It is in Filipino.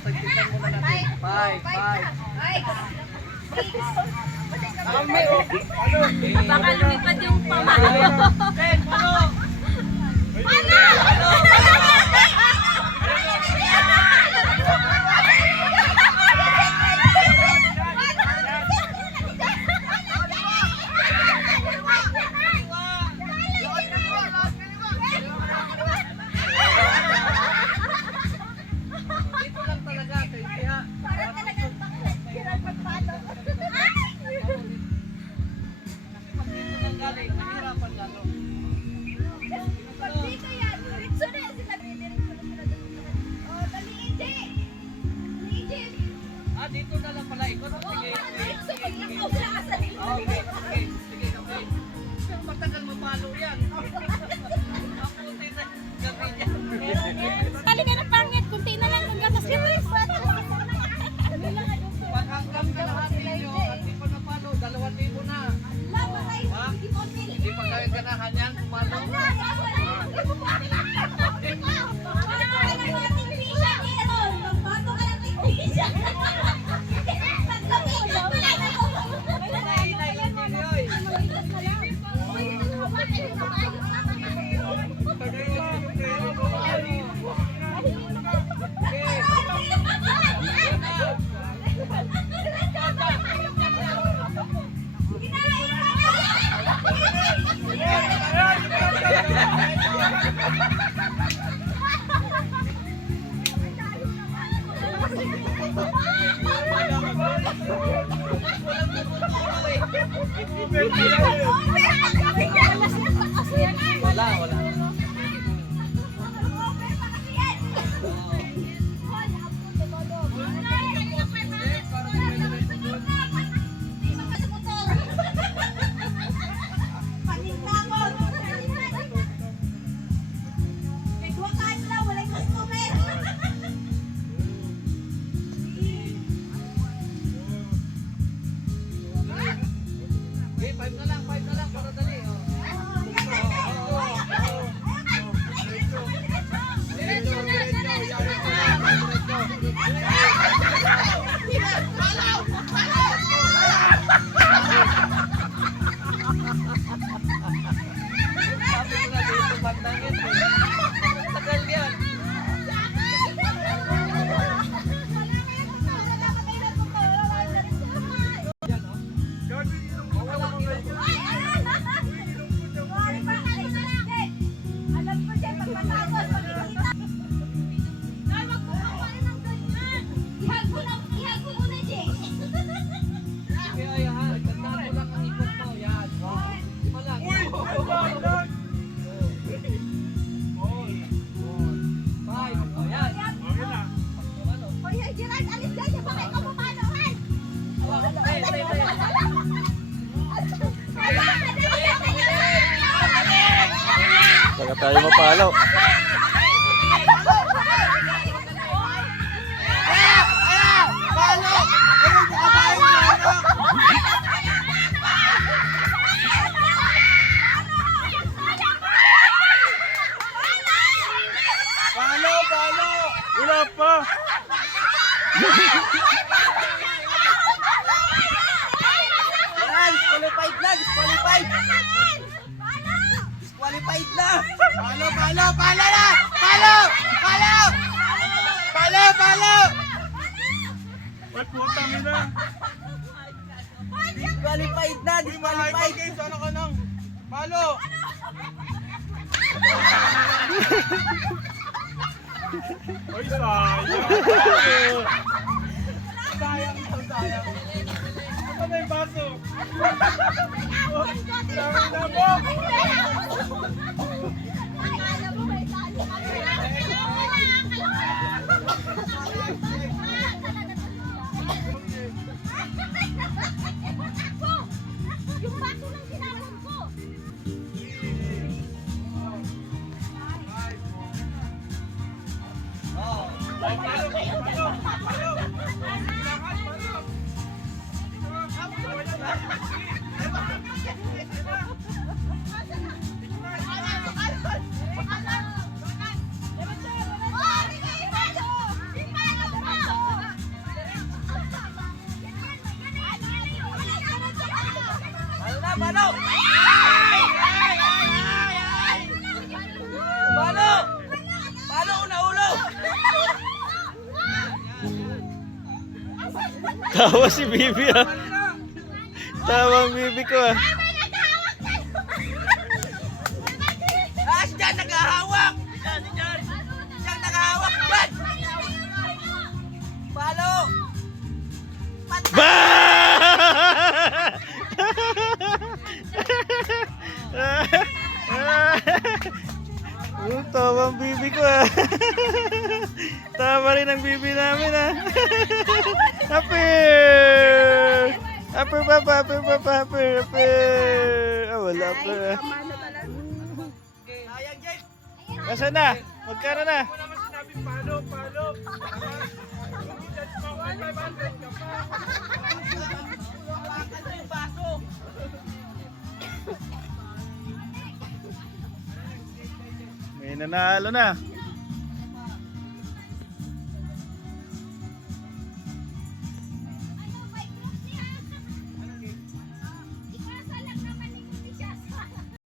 Tagtipan muna natin. 5, 5. Baka lumipad yung pamalo. 10, palo! Dito lang talaga, kaya galing, nahihirapan lalo. Dito na lang pala ikot. Sige, okay. Pero matagal mapalo yan. Ako din na gabi niyan. Tali ka na pangit, kunti na lang naggatas ka rin. Pag hanggang kalahati nyo at di pa napalo, 2,000 na. Ha? Hindi pa kayo ganahan yan, pumalo. Wala. Okay, 5 na lang para dali. Sabi ko na dito pagdangit. Tagal yan. Baka tayo mapalo. Palo! Wala pa. Disqualified na! Disqualified na! Palo! Ay, putang ina. Disqualified na! Disqualified! Sana ka nang. Palo. Ay, sayang. Sayang. Ano na yung baso? Dami na po. Yung baso ng sinapon ko. Tawa si Bibi ah. Tawa ang Bibi ko ah. Diyan naghahawak! Diyan naghahawak! Diyan! Palo! Ba! Tawa ang Bibi ko ah. Tawa rin ang Bibi namin ah. Happy! Happy papa, happy papa, happy, happy! Ah, wala pa ah. Sayang, Jake! Nasaan na? Magkano na? Wala naman sinabing palo, palo. Judge mo, 500 ka pa. Hawakan mo yung baso! May nanalo na.